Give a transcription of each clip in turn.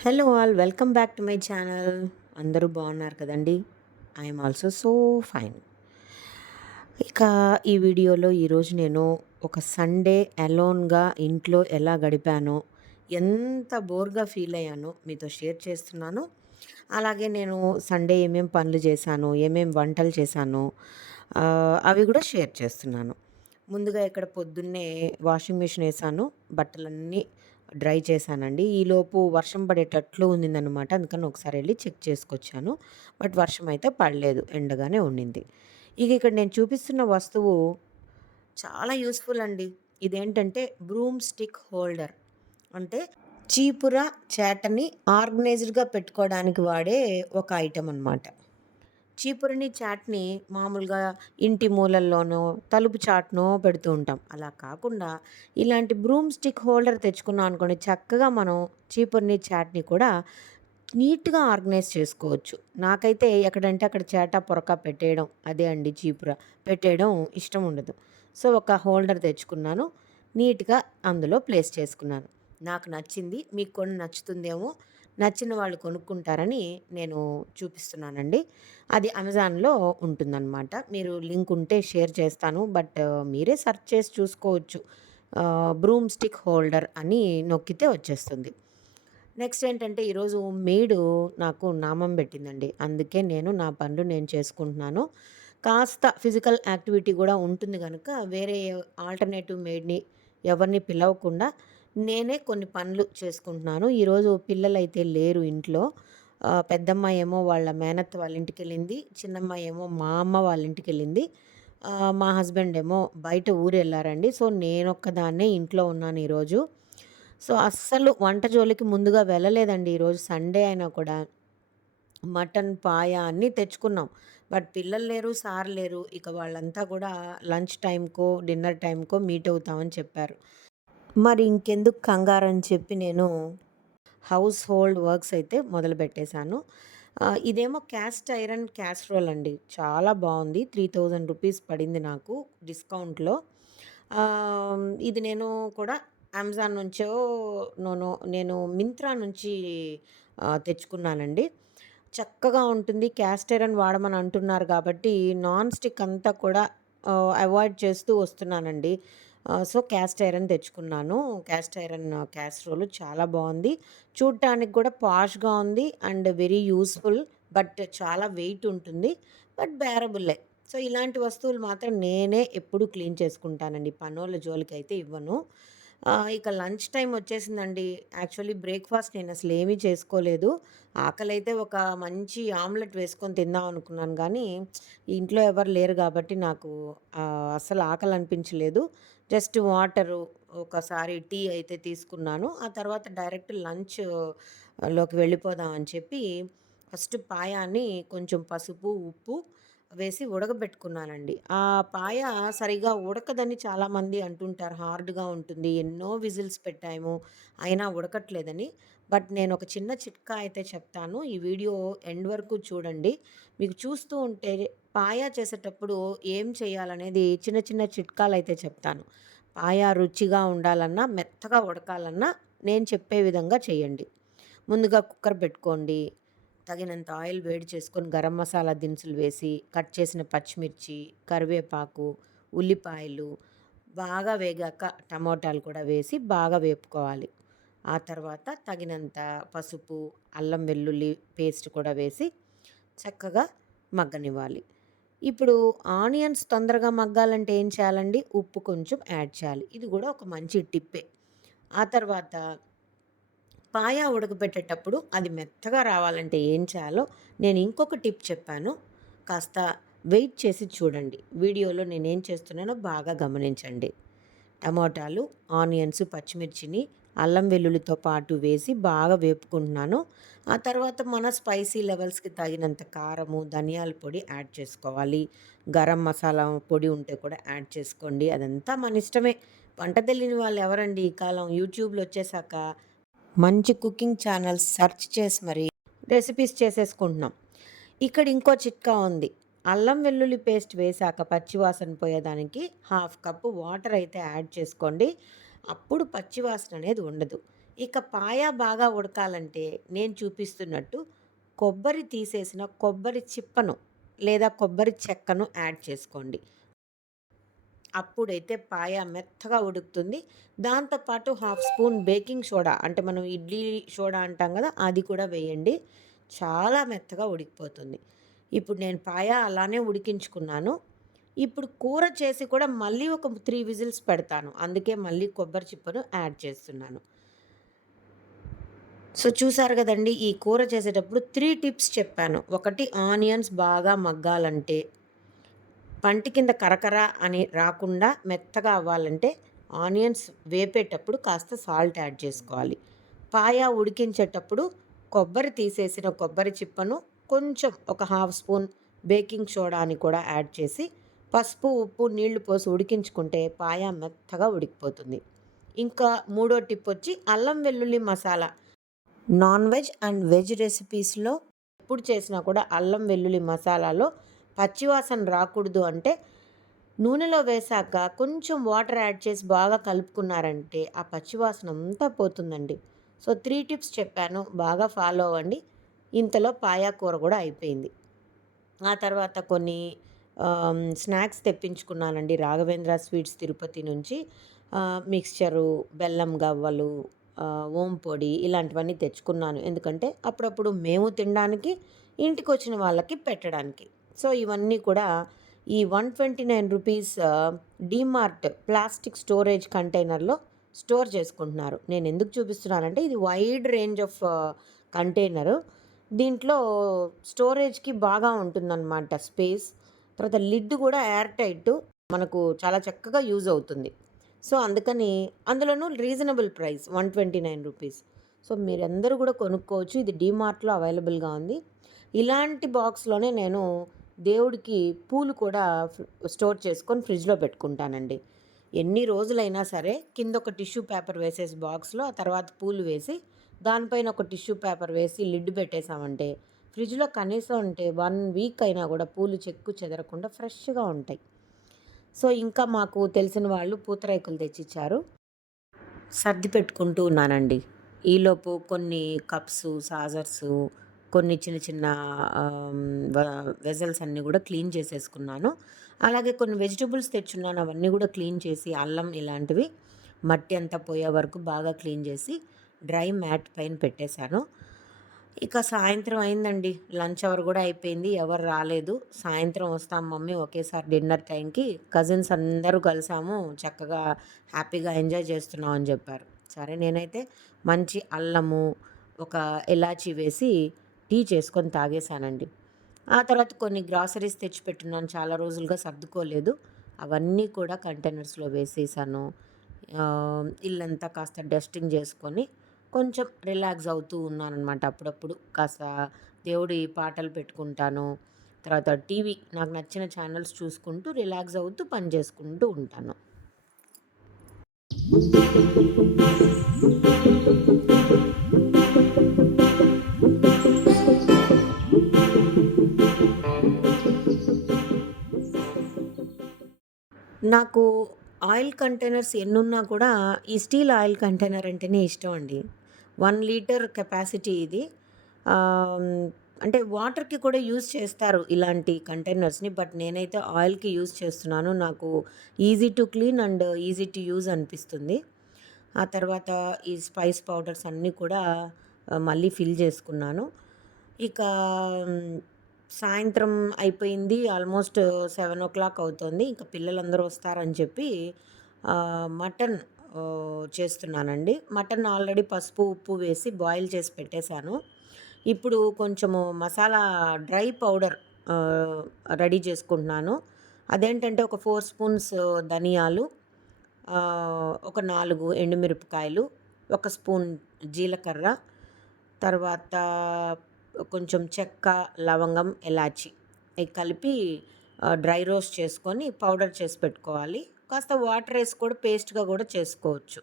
Hello all welcome back to my channel. అందరూ బాగున్నారు కదండి. I'm also so fine. ఇక ఈ వీడియోలో ఈరోజు నేను ఒక సండే అలోన్గా ఇంట్లో ఎలా గడిపానో, ఎంత బోర్గా ఫీల్ అయ్యానో మీతో షేర్ చేస్తున్నాను. అలాగే నేను సండే ఏమేం పనులు చేశాను, ఏమేం వంటలు చేశాను, అవి కూడా షేర్ చేస్తున్నాను. ముందుగా ఇక్కడ పొద్దున్నే వాషింగ్ మిషన్ వేసాను, బట్టలన్నీ డ్రై చేశానండి. ఈలోపు వర్షం పడేటట్లు ఉండిందనమాట. అందుకని ఒకసారి వెళ్ళి చెక్ చేసుకొచ్చాను. బట్ వర్షం అయితే పడలేదు, ఎండగానే ఉండింది. ఇక ఇక్కడ నేను చూపిస్తున్న వస్తువు చాలా యూస్ఫుల్ అండి. ఇదేంటంటే బ్రూమ్ స్టిక్ హోల్డర్. అంటే చీపుర చేటని ఆర్గనైజ్డ్గా పెట్టుకోవడానికి వాడే ఒక ఐటెం అనమాట. చీపురుని చాట్‌ని మామూలుగా ఇంటి మూలల్లోనో, తలుపు చాటునో పెడుతూ ఉంటాం. అలా కాకుండా ఇలాంటి బ్రూమ్ స్టిక్ హోల్డర్ తెచ్చుకున్నాం అనుకోండి, చక్కగా మనం చీపురుని, చాట్‌ని కూడా నీట్‌గా ఆర్గనైజ్ చేసుకోవచ్చు. నాకైతే ఎక్కడంటే అక్కడ చేట, పొరక పెట్టేయడం, అదే అండి చీపుర పెట్టేయడం ఇష్టం ఉండదు. సో, ఒక హోల్డర్ తెచ్చుకున్నాను. నీట్‌గా అందులో ప్లేస్ చేసుకున్నాను. నాకు నచ్చింది. మీకు కూడా నచ్చుతుందేమో! నచ్చిన వాళ్ళు కొనుక్కుంటారని నేను చూపిస్తున్నానండి. అది అమెజాన్‌లో ఉంటుందనమాట. మీరు లింక్ ఉంటే షేర్ చేస్తాను. బట్ మీరే సెర్చ్ చేసి చూసుకోవచ్చు. బ్రూమ్ స్టిక్ హోల్డర్ అని నొక్కితే వచ్చేస్తుంది. నెక్స్ట్ ఏంటంటే ఈరోజు మెయిడు నాకు నామం పెట్టిందండి. అందుకే నేను నా పనులు నేను చేసుకుంటున్నాను. కాస్త ఫిజికల్ యాక్టివిటీ గూడా ఉంటుంది గనక వేరే ఆల్టర్‌నేటివ్ మెయిడ్‌ని ఎవరిని పిలవకుండా నేనే కొన్ని పనులు చేసుకుంటున్నాను. ఈరోజు పిల్లలైతే లేరు ఇంట్లో. పెద్దమ్మాయి ఏమో వాళ్ళ మేనత్త వాళ్ళ ఇంటికెళ్ళింది. చిన్నమ్మాయి ఏమో మా అమ్మ వాళ్ళ ఇంటికెళ్ళింది. మా హస్బెండ్ ఏమో బయట ఊరెళ్లారండి. సో, నేనొక్కదాన్నే ఇంట్లో ఉన్నాను ఈరోజు. సో, అస్సలు వంట జోలికి ముందుగా వెళ్ళలేదండి ఈరోజు సండే అయినా కూడా. మటన్, పాయ అన్నీ తెచ్చుకున్నాం. బట్ పిల్లలు లేరు, సార్ లేరు. ఇక వాళ్ళంతా కూడా లంచ్ టైమ్‌కో, డిన్నర్ టైమ్‌కో మీట్ అవుతామని చెప్పారు. మరి ఇంకెందుకు కంగారని చెప్పి నేను హౌస్ హోల్డ్ వర్క్స్ అయితే మొదలుపెట్టేశాను. ఇదేమో క్యాస్ట్ ఐరన్ క్యాస్ట్రోల్ అండి. చాలా బావుంది. 3000 రూపీస్ పడింది నాకు డిస్కౌంట్‌లో. ఇది నేను కూడా అమెజాన్ నుంచో నేను మింత్రా నుంచి తెచ్చుకున్నానండి. చక్కగా ఉంటుంది. క్యాస్ట్ ఐరన్ వాడమని అంటున్నారు కాబట్టి నాన్ స్టిక్ అంతా కూడా అవాయిడ్ చేస్తూ వస్తున్నానండి. సో, క్యాస్ట్ ఐరన్ తెచ్చుకున్నాను. క్యాస్ట్ ఐరన్ క్యాస్ట్రోల్ చాలా బావుంది. చూడటానికి కూడా పాష్‌గా ఉంది అండ్ వెరీ యూజ్‌ఫుల్. బట్ చాలా వెయిట్ ఉంటుంది. బట్ బేరబుల్లే. సో, ఇలాంటి వస్తువులు మాత్రం నేనే ఎప్పుడూ క్లీన్ చేసుకుంటానండి. పనోళ్ళ జోలికైతే ఇవ్వను. ఇక లంచ్ టైమ్ వచ్చేసిందండి. యాక్చువల్లీ బ్రేక్‌ఫాస్ట్ నేనసలేమీ చేసుకోలేదు. ఆకలైతే ఒక మంచి ఆమ్లెట్ వేసుకొని తిందాం అనుకున్నాను గానీ, ఇంట్లో ఎవరు లేరు గాబట్టి నాకు అస్సలు ఆకలనిపించలేదు. జస్ట్ వాటరు, ఒకసారి టీ అయితే తీసుకున్నాను. ఆ తర్వాత డైరెక్ట్ లంచ్ లోకి వెళ్ళిపోదాం అని చెప్పి ఫస్ట్ పాయాన్ని కొంచెం పసుపు, ఉప్పు వేసి ఉడకబెట్టుకున్నానండి. ఆ పాయ సరిగ్గా ఉడకదని చాలామంది అంటుంటారు. హార్డ్‌గా ఉంటుంది. ఎన్నో విజిల్స్ పెట్టాము. అయినా ఉడకట్లేదని. బట్ నేనొక చిన్న చిట్కా అయితే చెప్తాను. ఈ వీడియో ఎండ్ వరకు చూడండి. మీకు చూస్తూ ఉంటే పాయ చేసేటప్పుడు ఏం చేయాలనేది చిన్న చిన్న చిట్కాలైతే చెప్తాను. పాయ రుచిగా ఉండాలన్నా, మెత్తగా ఉడకాలన్నా నేను చెప్పే విధంగా చేయండి. ముందుగా కుక్కర్ పెట్టుకోండి. తగినంత ఆయిల్ వేడి చేసుకొని గరం మసాలా దినుసులు వేసి, కట్ చేసిన పచ్చిమిర్చి, కరివేపాకు, ఉల్లిపాయలు బాగా వేగాక టమోటాలు కూడా వేసి బాగా వేపుకోవాలి. ఆ తర్వాత తగినంత పసుపు, అల్లం వెల్లుల్లి పేస్ట్ కూడా వేసి చక్కగా మగ్గనివ్వాలి. ఇప్పుడు ఆనియన్స్ తొందరగా మగ్గాలంటే ఏం చేయాలండి? ఉప్పు కొంచెం యాడ్ చేయాలి. ఇది గూడా ఒక మంచి టిప్పే. ఆ తర్వాత పాయ ఉడకబెట్టేటప్పుడు అది మెత్తగా రావాలంటే ఏం చేయాలో నేను ఇంకొక టిప్ చెప్పాను. కాస్త వెయిట్ చేసి చూడండి. వీడియోలో నేనేం చేస్తున్నానో బాగా గమనించండి. టమోటాలు, ఆనియన్స్, పచ్చిమిర్చిని అల్లం వెల్లుల్లితో పాటు వేసి బాగా వేపుకుంటున్నాను. ఆ తర్వాత మన స్పైసీ లెవెల్స్‌కి తగినంత కారము, ధనియాల పొడి యాడ్ చేసుకోవాలి. గరం మసాలా పొడి ఉంటే కూడా యాడ్ చేసుకోండి. అదంతా మన ఇష్టమే. వంట తెలియని వాళ్ళు ఎవరండి ఈ కాలం యూట్యూబ్‌లో వచ్చేసాక మంచి కుకింగ్ ఛానల్స్ సెర్చ్ చేసి మరి రెసిపీస్ చేసేసుకుంటున్నాం. ఇక్కడ ఇంకో చిట్కా ఉంది. అల్లం వెల్లుల్లి పేస్ట్ వేశాక పచ్చివాసన పోయేదానికి హాఫ్ కప్పు వాటర్ అయితే యాడ్ చేసుకోండి. అప్పుడు పచ్చివాసన అనేది ఉండదు. ఇక పాయ బాగా ఉడకాలంటే నేను చూపిస్తున్నట్టు కొబ్బరి తీసేసిన కొబ్బరి చిప్పను లేదా కొబ్బరి చెక్కను యాడ్ చేసుకోండి. అప్పుడైతే పాయ మెత్తగా ఉడుకుతుంది. దాంతో పాటు హాఫ్ స్పూన్ బేకింగ్ సోడా అంటే మనం ఇడ్లీ సోడా అంటాం గదా! అది కూడా వేయండి. చాలా మెత్తగా ఉడికిపోతుంది. ఇప్పుడు నేను పాయ అలానే ఉడికించుకున్నాను. ఇప్పుడు కూర చేసి కూడా మళ్ళీ ఒక 3 విజిల్స్ పెడతాను. అందుకే మళ్ళీ కొబ్బరి చిప్పను యాడ్ చేస్తున్నాను. సో, చూసారు గదండీ! ఈ కూర చేసేటప్పుడు 3 టిప్స్ చెప్పాను. ఒకటి ఆనియన్స్ బాగా మగ్గాలంటే, పంటి కింద కరకర అని రాకుండా మెత్తగా అవ్వాలంటే, ఆనియన్స్ వేపేటప్పుడు కాస్త సాల్ట్ యాడ్ చేసుకోవాలి. పాయ ఉడికించేటప్పుడు కొబ్బరి తీసేసిన కొబ్బరి చిప్పను కొంచెం ఒక హాఫ్ స్పూన్ బేకింగ్ సోడాని కూడా యాడ్ చేసి, పసుపు, ఉప్పు, నీళ్లు పోసి ఉడికించుకుంటే పాయ మెత్తగా ఉడికిపోతుంది. ఇంకా మూడో టిప్పొచ్చి అల్లం వెల్లుల్లి మసాలా. నాన్ వెజ్ అండ్ వెజ్ రెసిపీస్‌లో ఎప్పుడు చేసినా కూడా అల్లం వెల్లుల్లి మసాలాలో పచ్చివాసన రాకూడదు అంటే, నూనెలో వేశాక కొంచెం వాటర్ యాడ్ చేసి బాగా కలుపుకున్నారంటే, ఆ పచ్చివాసన అంతా పోతుందండి. సో, 3 టిప్స్ చెప్పాను. బాగా ఫాలో అవ్వండి. ఇంతలో పాయా కూర గూడా అయిపోయింది. ఆ తర్వాత కొన్ని స్నాక్స్ తెప్పించుకున్నానండి రాఘవేంద్ర స్వీట్స్ తిరుపతి నుంచి. మిక్స్చరు, బెల్లం గవ్వలు, ఓం పొడి ఇలాంటివన్నీ తెచ్చుకున్నాను. ఎందుకంటే అప్పుడప్పుడు మేము తినడానికి, ఇంటికొచ్చిన వాళ్ళకి పెట్టడానికి. సో, ఇవన్నీ కూడా ఈ రూ. 129 డీమార్ట్ ప్లాస్టిక్ స్టోరేజ్ కంటైనర్‌లో స్టోర్ చేసుకుంటున్నారు. నేనెందుకు చూపిస్తున్నానంటే ఇది వైడ్ రేంజ్ ఆఫ్ కంటైనరు. దీంట్లో స్టోరేజ్‌కి బాగా ఉంటుందనమాట స్పేస్. తర్వాత లిడ్ గూడా ఎయిర్ టైట్. మనకు చాలా చక్కగా యూజ్ అవుతుంది. సో, అందుకని అందులోనూ రీజనబుల్ ప్రైస్ రూ. 129. సో, మీరందరూ గూడా కొనుక్కోవచ్చు. ఇది డీమార్ట్‌లో అవైలబుల్‌గా ఉంది. ఇలాంటి బాక్స్‌లోనే నేను దేవుడికి పూలు కూడా స్టోర్ చేసుకొని ఫ్రిడ్జ్‌లో పెట్టుకుంటానండి. ఎన్ని రోజులైనా సరే కింద ఒక టిష్యూ పేపర్ వేసేసి బాక్స్‌లో ఆ తర్వాత పూలు వేసి దానిపైన ఒక టిష్యూ పేపర్ వేసి లిడ్ పెట్టేసామంటే ఫ్రిడ్జ్‌లో కనీసం అంటే 1 వీక్ అయినా గూడా పూలు చెక్కు చెదరకుండా ఫ్రెష్‌గా ఉంటాయి. సో, ఇంకా మాకు తెలిసిన వాళ్ళు పూతరేకులు తెచ్చిచ్చారు. సర్ది పెట్టుకుంటూ ఉన్నానండి. ఈలోపు కొన్ని కప్సు, సాజర్సు, కొన్ని చిన్న చిన్న ఆహ్, వ వెసల్స్ అన్నీ గూడా క్లీన్ చేసేసుకున్నాను. అలాగే కొన్ని వెజిటబుల్స్ తెచ్చున్నాను. అవన్నీ గూడా క్లీన్ చేసి అల్లం ఇలాంటివి మట్టి అంతా పోయే వరకు బాగా క్లీన్ చేసి డ్రై మ్యాట్ పైన పెట్టేశాను. ఇక సాయంత్రం అయిందండి. లంచ్ అవర్ గూడా అయిపోయింది. ఎవరు రాలేదు. సాయంత్రం వస్తాం మమ్మీ ఒకేసారి డిన్నర్ టైంకి. కజిన్స్ అందరూ కలిసాము. చక్కగా హ్యాపీగా ఎంజాయ్ చేస్తున్నాం అని జెప్పారు. సరే నేనైతే మంచి అల్లము, ఒక ఇలాచీ వేసి టీ చేసుకొని తాగేశానండి. ఆ తర్వాత కొన్ని గ్రాసరీస్ తెచ్చిపెట్టున్నాను. చాలా రోజులుగా సర్దుకోలేదు. అవన్నీ కూడా కంటైనర్స్‌లో వేసేసాను. ఇల్లంతా కాస్త డస్టింగ్ జేసుకొని కొంచెం రిలాక్స్ అవుతూ ఉన్నాననమాట. అప్పుడప్పుడు కాస్త దేవుడి పాటలు పెట్టుకుంటాను. తర్వాత టీవీ నాకు నచ్చిన ఛానల్స్ చూసుకుంటూ రిలాక్స్ అవుతూ పని చేసుకుంటూ ఉంటాను. నాకు ఆయిల్ కంటైనర్స్ ఎన్నున్నా కూడా ఈ స్టీల్ ఆయిల్ కంటైనర్ అంటేనే ఇష్టం అండి. 1 లీటర్ కెపాసిటీ ఇది. ఆహ్, అంటే వాటర్‌కి కూడా యూజ్ చేస్తారు ఇలాంటి కంటైనర్స్‌ని. బట్ నేనైతే ఆయిల్‌కి యూజ్ చేస్తున్నాను. నాకు easy to clean and easy to use అనిపిస్తుంది. ఆ తర్వాత ఈ స్పైస్ పౌడర్స్ అన్నీ కూడా మళ్ళీ ఫిల్ చేసుకున్నాను. ఇక హ్మ్, సాయంత్రం అయిపోయింది. ఆల్మోస్ట్ 7:00 అవుతోంది. ఇంక పిల్లలందరూ వస్తారని చెప్పి మటన్ చేస్తున్నానండి. మటన్ ఆల్రెడీ పసుపు, ఉప్పు వేసి బాయిల్ చేసి పెట్టేశాను. ఇప్పుడు కొంచెము మసాలా డ్రై పౌడర్ ఆహ్, రెడీ చేసుకుంటున్నాను. అదేంటంటే ఒక 4 స్పూన్స్ ధనియాలు, ఒక 4 ఎండుమిరపకాయలు, ఒక స్పూన్ జీలకర్ర, తర్వాత కొంచెం చెక్క, లవంగం, ఇలాచి అయి కలిపి డ్రై రోస్ట్ చేసుకొని పౌడర్ చేసి పెట్టుకోవాలి. కాస్త వాటర్ ఏసి కూడా పేస్ట్‌గా గూడా చేసుకోవచ్చు.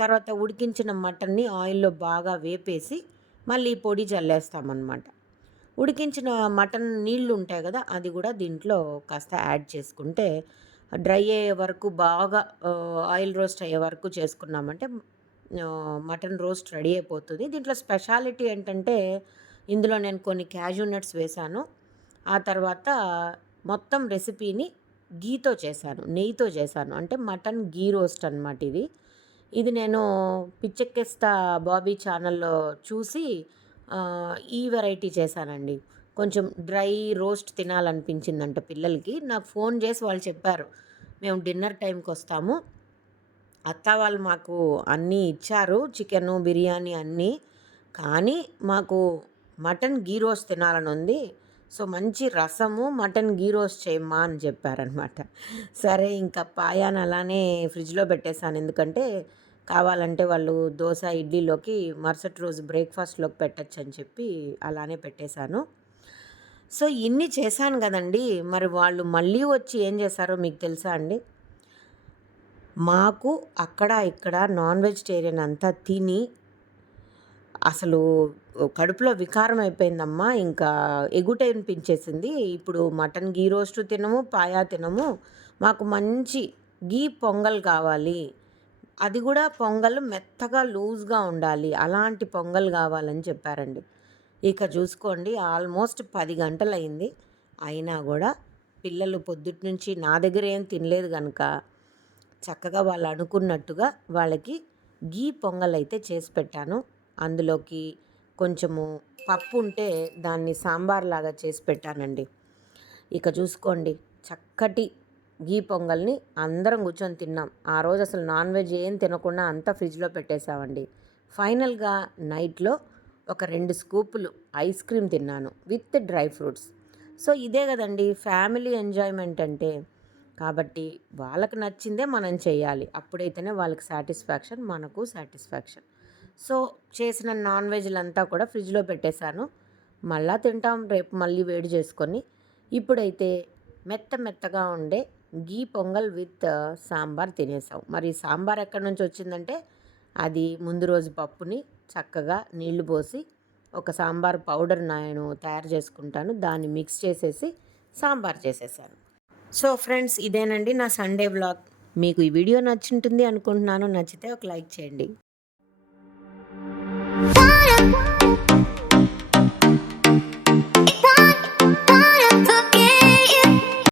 తర్వాత ఉడికించిన మటన్‌ని ఆయిల్‌లో బాగా వేపేసి మళ్ళీ పొడి జల్లేస్తామనమాట. ఉడికించిన మటన్ నీళ్ళు ఉంటాయి గదా! అది గూడా దీంట్లో కాస్త యాడ్ చేసుకుంటే డ్రై అయ్యే వరకు బాగా ఆయిల్ రోస్ట్ అయ్యే వరకు చేసుకున్నామంటే మటన్ రోస్ట్ రెడీ అయిపోతుంది. దీంట్లో స్పెషాలిటీ ఏంటంటే, ఇందులో నేను కొన్ని క్యాష్యూ నట్స్ వేశాను. ఆ తర్వాత మొత్తం రెసిపీని ఘీతో చేశాను. నెయ్యితో చేశాను. అంటే మటన్ ఘీ రోస్ట్ అనమాట ఇది. ఇది నేను పిచ్చెక్కేస్తా బాబీ ఛానల్‌లో చూసి ఈ వెరైటీ చేశానండి. కొంచెం డ్రై రోస్ట్ తినాలనిపించిందంట పిల్లలకి. నాకు ఫోన్ చేసి వాళ్ళు చెప్పారు, "మేము డిన్నర్ టైంకొస్తాము. అత్త వాళ్ళు మాకు అన్నీ ఇచ్చారు. చికెను, బిర్యానీ అన్నీ. కానీ మాకు మటన్ ఘీ రోస్ట్ తినాలనుంది. సో, మంచి రసము, మటన్ ఘీ రోస్ట్ చేయమ్మా" అని చెప్పారనమాట. సరే ఇంకా పాయాను అలానే ఫ్రిడ్జ్‌లో పెట్టేసాను. ఎందుకంటే కావాలంటే వాళ్ళు దోస, ఇడ్లీలోకి మరుసటి రోజు బ్రేక్‌ఫాస్ట్‌లోకి పెట్టొచ్చని చెప్పి అలానే పెట్టేశాను. సో, ఇన్ని చేశాను గదండీ! మరి వాళ్ళు మళ్ళీ వచ్చి ఏం చేశారో మీకు తెలుసా అండి? మాకు అక్కడ, ఇక్కడ నాన్ వెజిటేరియన్ అంతా తిని అసలు కడుపులో వికారం అయిపోయిందమ్మా. ఇంకా ఎగుటనిపించేసింది. ఇప్పుడు మటన్ ఘీ రోస్టు తినము, పాయా తినము. మాకు మంచి ఘీ పొంగల్ కావాలి. అది కూడా పొంగల్ మెత్తగా లూజ్‌గా ఉండాలి. అలాంటి పొంగల్ కావాలని చెప్పారండి. ఇక చూసుకోండి ఆల్మోస్ట్ 10 గంటలయింది. అయినా గూడా పిల్లలు పొద్దుట్నుంచి నా దగ్గర ఏం తినలేదు గనక, చక్కగా వాళ్ళు అనుకున్నట్టుగా వాళ్ళకి ఘీ పొంగలైతే చేసి పెట్టాను. అందులోకి కొంచెము పప్పు ఉంటే దాన్ని సాంబార్‌లాగా చేసి పెట్టానండి. ఇక చూసుకోండి చక్కటి ఘీ పొంగల్‌ని అందరం కూర్చొని తిన్నాం. ఆ రోజు అసలు నాన్ వెజ్ ఏం తినకుండా అంతా ఫ్రిడ్జ్‌లో పెట్టేసామండి. ఫైనల్‌గా నైట్‌లో ఒక 2 స్కూపులు ఐస్ క్రీమ్ తిన్నాను విత్ డ్రై ఫ్రూట్స్. సో, ఇదే గదండీ ఫ్యామిలీ ఎంజాయ్‌మెంట్ అంటే. కాబట్టి వాళ్ళకి నచ్చిందే మనం చేయాలి. అప్పుడైతేనే వాళ్ళకి సాటిస్ఫాక్షన్, మనకు సాటిస్ఫాక్షన్. సో, చేసిన నాన్ వెజ్‌లంతా కూడా ఫ్రిడ్జ్‌లో పెట్టేశాను. మళ్ళా తింటాం రేపు మళ్ళీ వేడి చేసుకొని. ఇప్పుడైతే మెత్తగా ఉండే ఘీ పొంగల్ విత్ సాంబార్ తినేసాం. మరి సాంబార్ ఎక్కడి నుంచి వచ్చిందంటే, అది ముందు రోజు పప్పుని చక్కగా నీళ్లు పోసి ఒక సాంబార్ పౌడర్ నేను తయారు చేసుకుంటాను. దాన్ని మిక్స్ చేసేసి సాంబార్ చేసేసాను. సో ఫ్రెండ్స్, ఇదేనండి నా సండే వ్లాగ్. మీకు ఈ వీడియో నచ్చుంటుంది అనుకుంటున్నాను. నచ్చితే ఒక లైక్ చేయండి.